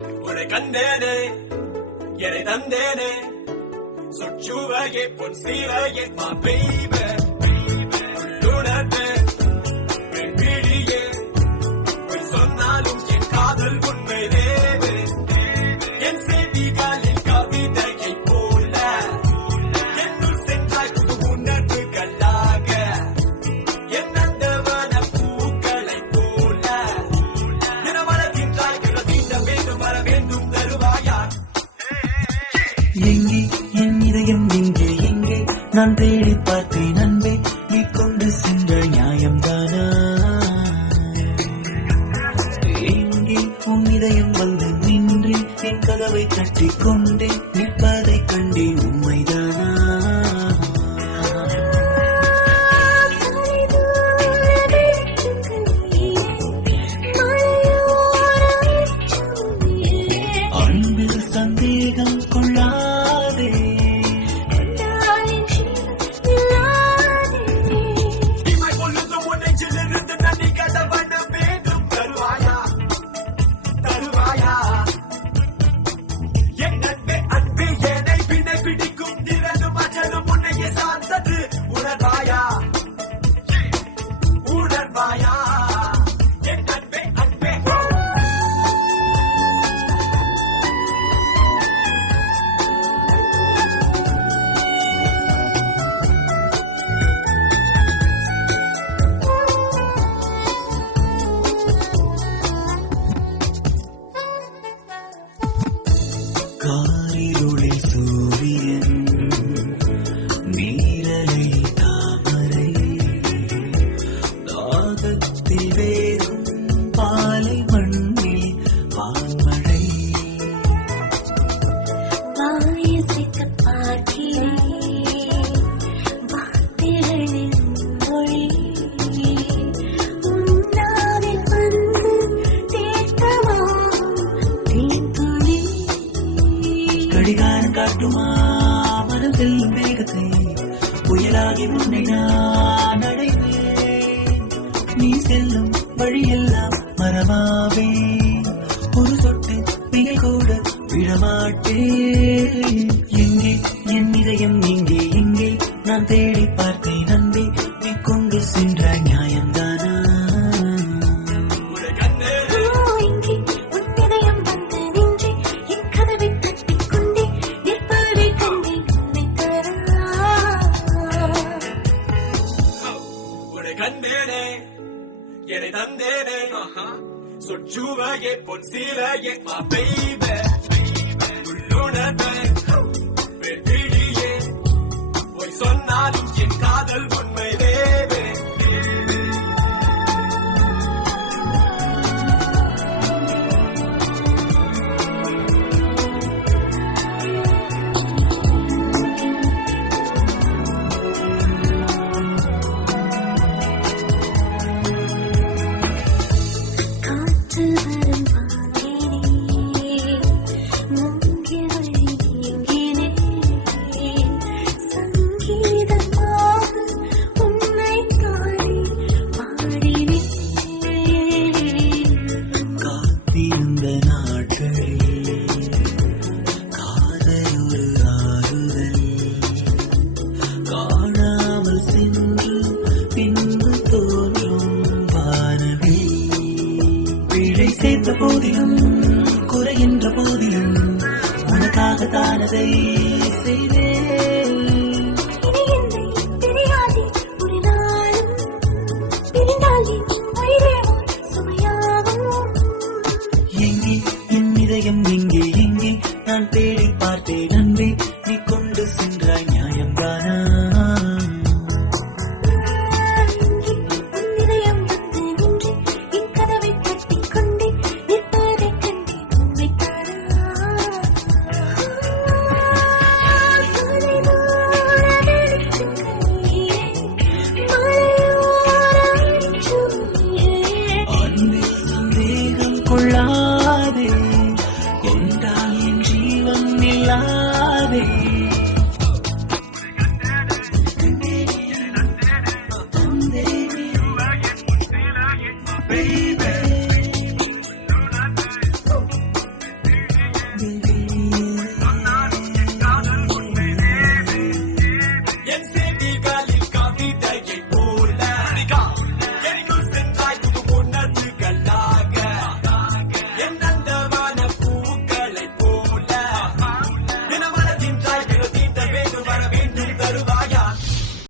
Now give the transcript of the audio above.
உன்னை கண்டேனே என்னை தந்தேனே சொச்சுவையே பொன் சீவையே மா பேய்பே உள்ளுணர்வே விழியே பொய் சொன்னாலும் என் காதல் உண்மை தேவே என் செய்திகளில் கவிதையை போல என்னுள் சென்றாய் புது உணர்வுகளாக என் நந்தவன பூக்களை போல என வளர்கின்றாய் தீண்ட வேண்டும் வர வேண்டும் தருவாயா எங்கே என் இதயம் எங்கே எங்கே நான் தேடி பார்த்தேன் அன்பே நீ கொண்டு சென்ற நியாயம்தானா எங்கே உன் இதயம் வந்து நின்று என் கதவை தட்டிக் கொண்டே நிற்பதை கண்டேன் உண்மைதானா அன்பில் சந்தேகம் கொள்ளாதே இமை கொள்ளும் உன் நெஞ்சிலிருந்து நன்றி கடவன வேண்டும் தருவாயா தருவாயா என் அன்பே அன்பே என்னை பிணை பிடிக்கும் திறனும் அச்சலும் உன்னையே சார்ந்தது உணர்வாயா உணர்வாயா என் அன்பே அன்பே காரிருளில் சூரியன் நீரலை தாமரை தாகத்தில் வேகும் பாலை மண்ணில் வான்மழை வாயசைக்கப் பார்க்கிறேன் வார்த்தைகளின் மொழி உன்னாவில் வந்து தேக்கமா தேன்துளி கடிகாரம் காட்டுமா மனம் செல்லும் வேகத்தை புயலாகி முன்னை நான் அடைவேன் நீ செல்லும் வழியெல்லாம் மரமாவேன் ஒரு சொட்டு பிழை கூட விழமாட்டேன் எங்கே என் இதயம் எங்கே எங்கே நான் தேடி பார்த்தேன் அன்பே நீ கொண்டு சென்ற நியாயம்தானா உன்னை கண்டேனே இங்கே உன் இதயம் வந்து நின்றே என் கதவை தட்டிக் கொண்டே நிற்பதை கண்டேன் உன்னை தரா உன்னை கண்டேனே என்னை தந்தேனே சொச்சுவையே பொன் சீலையே மா பேய்பே உள்ளுணர்வே விழியே பொய் சொன்னாலும் என் காதல் உண்மை தேவே காற்று வரும் பாதையிலே மூங்கி வழி எங்கினேன் சங்கீதமாக உன்னை தாடி பாடினேன் காத்திருந்த நாட்களில் காதல் ஒரு ஆறுதல் காணாமல் சென்று பின்பு தோன்றும் வானவில் பிழை சேர்த்த போதிலும் குறைகின்ற போதிலும் உனக்காக தானதை